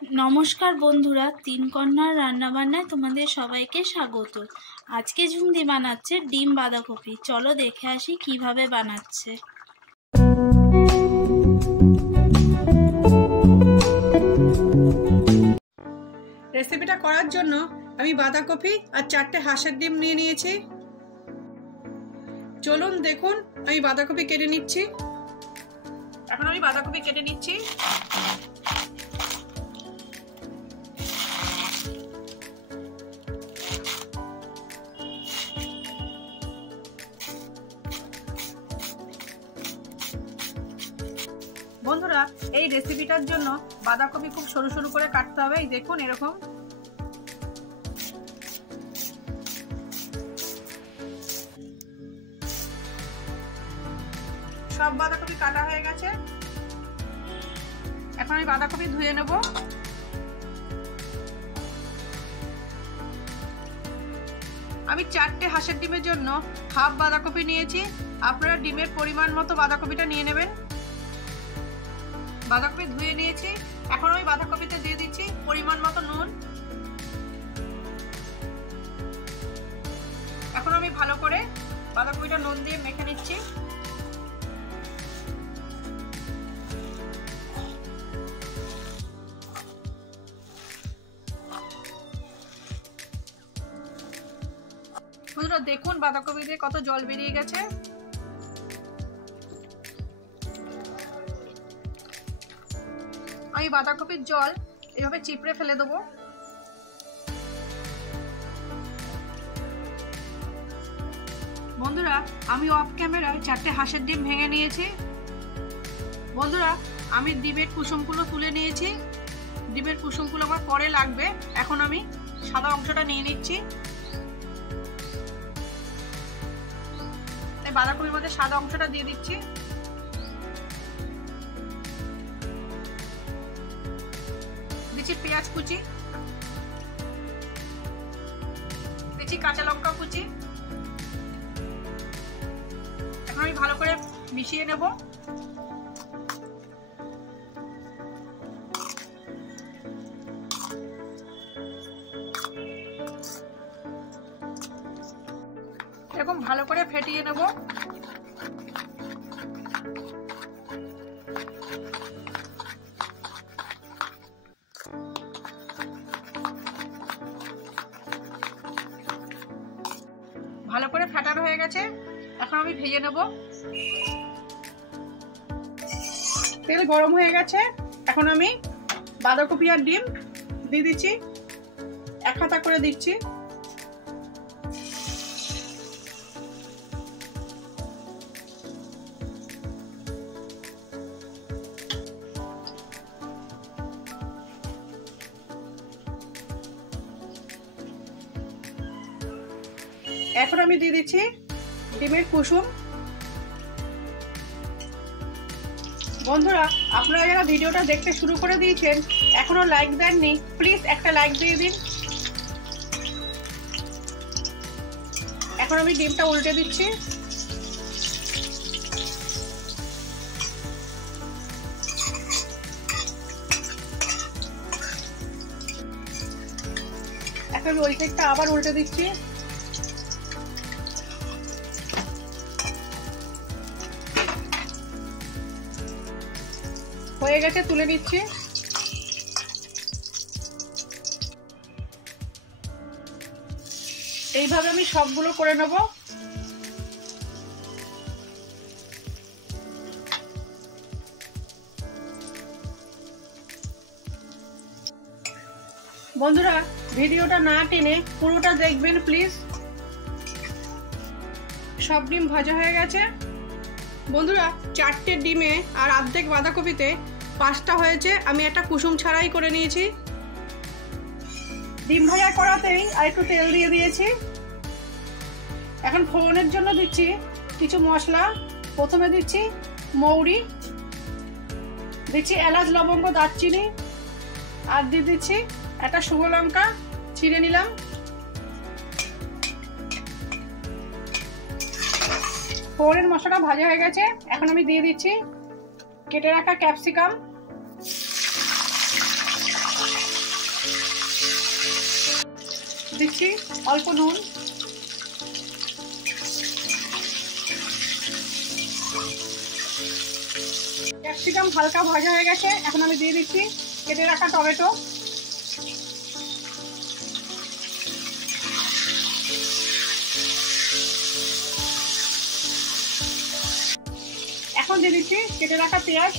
নমস্কার বন্ধুরা, তিন কন্যার রান্নাবান্নায় তোমাদের সবাইকে স্বাগত। আজকে ঝুমদি বানাচ্ছে ডিম বাঁধাকপি। চলো দেখে আসি কিভাবে বানাচ্ছে। রেসিপিটা করার জন্য আমি বাঁধাকপি আর 4টে হাঁসের ডিম নিয়ে নিয়েছি। চলুন দেখুন আমি বাঁধাকপি কেটে নিচ্ছি। এখন আমি বাঁধাকপি কেটে নিচ্ছি। বন্ধুরা, এই রেসিপিটার জন্য বাঁধাকপি খুব সরু সরু করে কাটতে হবে। এই দেখুন এরকম। সব বাঁধাকপি কাটা হয়ে গেছে। এখন আমি বাঁধাকপি ধুয়ে নেব। আমি 4টে হাঁসের ডিমের জন্য হাফ বাঁধাকপি নিয়েছি। আপনারা ডিমের পরিমাণ মতো বাঁধাকপিটা নিয়ে নেবেন। বাঁধাকপি ধুয়ে নিয়েছি। এখন আমি বাঁধাকপিতে দিয়ে দিচ্ছি পরিমাণ মতো নুন। এখন আমি ভালো করে বাঁধাকপিটা নুন দিয়ে মেখে নিচ্ছি। বন্ধুরা দেখুন বাঁধাকপি দিয়ে কত জল বেরিয়ে গেছে। আমি বাঁধাকপির জল এভাবে চিপড়ে ফেলে দেবো। বন্ধুরা আমি অফ ক্যামেরায় 4টে হাঁসের ডিম ভেঙে নিয়েছি। বন্ধুরা আমি ডিমের কুসুমগুলো তুলে নিয়েছি। ডিমের কুসুমগুলো আমার পরে লাগবে। এখন আমি সাদা অংশটা নিয়ে নিচ্ছি। বাঁধাকপির মধ্যে সাদা অংশটা দিয়ে দিচ্ছি। দিচ্ছি পেঁয়াজ কুচি, দিচ্ছি কাঁচা লঙ্কা কুচি। এখন আমি ভালো করে মিশিয়ে নেব। এরকম ভালো করে ফেটিয়ে নেব। ভালো করে ফেটানো হয়ে গেছে। এখন আমি ভেজে নেব। তেল গরম হয়ে গেছে। এখন আমি বাঁধাকপি আর ডিম দিয়ে দিচ্ছি। এক হাতা করে দিচ্ছি। এখন আমি দিয়ে দিচ্ছি ডিমের কুসুম। বন্ধুরা আপনারা যারা ভিডিওটা দেখতে শুরু করে দিয়েছেন এখনো লাইক দেননি, প্লিজ একটা লাইক দিয়ে দিন। এখন আমি ডিমটা উল্টে দিচ্ছি। এখন ওই সাইডটা আবার উল্টে দিচ্ছি। হয়ে গেছে, তুলে নিচ্ছি। এইভাবে আমি সবগুলো করে নেব। বন্ধুরা ভিডিওটা না টেনে পুরোটা দেখবেন প্লিজ। সব ডিম ভাজা হয়ে গেছে। বন্ধুরা 4টে ডিমে আর অর্ধেক বাঁধাকপিতে 5টা হয়েছে। আমি একটা কুসুম ছাড়াই করে নিয়েছি। ডিম ভাজা করাতেই আর একটু তেল দিয়ে দিয়েছি। এখন ফোড়নের জন্য দিচ্ছি কিছু মশলা। প্রথমে দিচ্ছি মৌরি, দিচ্ছি এলাচ, লবঙ্গ, দারচিনি, আর দিয়ে দিচ্ছি একটা শুকনো লঙ্কা ছিঁড়ে নিলাম। ফোড়নের মশলাটা ভাজা হয়ে গেছে। এখন আমি দিয়ে দিচ্ছি কেটে রাখা ক্যাপসিকাম, দিচ্ছি অল্প নুন, ক্যাপসিকাম হালকা ভাজা হয়ে গেছে। এখন আমি দিয়ে দিচ্ছি কেটে রাখা টমেটো, এখন দিয়ে দিচ্ছি কেটে রাখা পেঁয়াজ,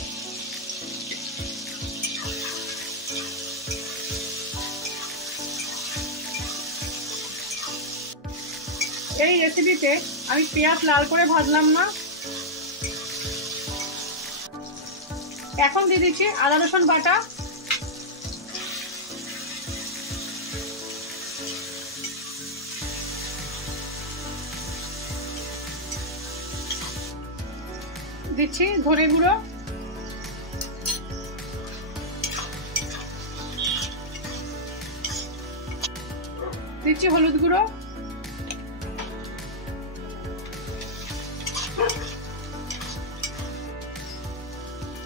এই রেসিপিতে আমি পেঁয়াজ লাল করে ভাজলাম না। এখন দিয়ে দিচ্ছি আদা রসুন বাটা, দিচ্ছি ধনে গুঁড়ো, দিচ্ছি হলুদ গুঁড়ো,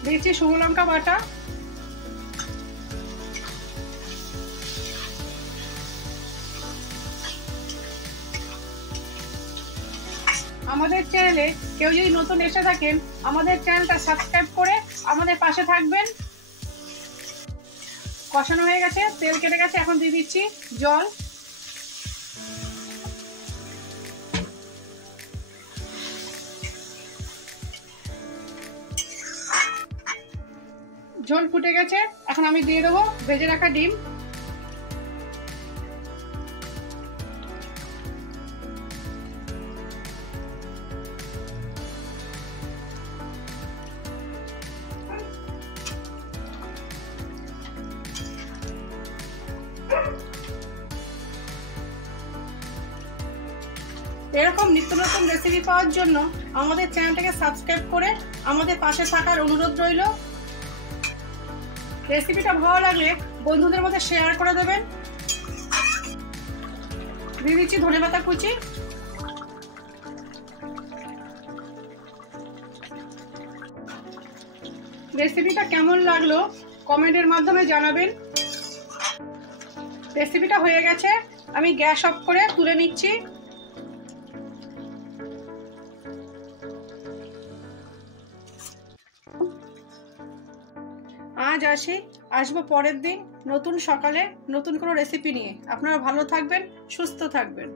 দিচ্ছি শুকনো লঙ্কা বাটা, আমাদের চ্যানেলে কেউ যদি নতুন এসে থাকেন আমাদের চ্যানেলটা সাবস্ক্রাইব করে আমাদের পাশে থাকবেন। কষানো হয়ে গেছে, তেল কেটে গেছে। এখন দিয়ে দিচ্ছি জল, ঝোল ফুটে গেছে। এখন আমি দিয়ে দেবো ভেজে রাখা ডিম, এরকম নিত্য নতুন রেসিপি পাওয়ার জন্য আমাদের চ্যানেলটাকে সাবস্ক্রাইব করে আমাদের পাশে থাকার অনুরোধ রইল। রেসিপিটা ভালো লাগলে বন্ধুদের মধ্যে শেয়ার করে দেবেন। দিয়ে দিচ্ছি ধনেপাতা কুচি, রেসিপিটা কেমন লাগলো কমেন্টের মাধ্যমে জানাবেন। রেসিপিটা হয়ে গেছে, আমি গ্যাস অফ করে তুলে নিচ্ছি। আজ আসবো পরের দিন নতুন সকালে নতুন কোনো রেসিপি নিয়ে। আপনারা ভালো থাকবেন, সুস্থ থাকবেন।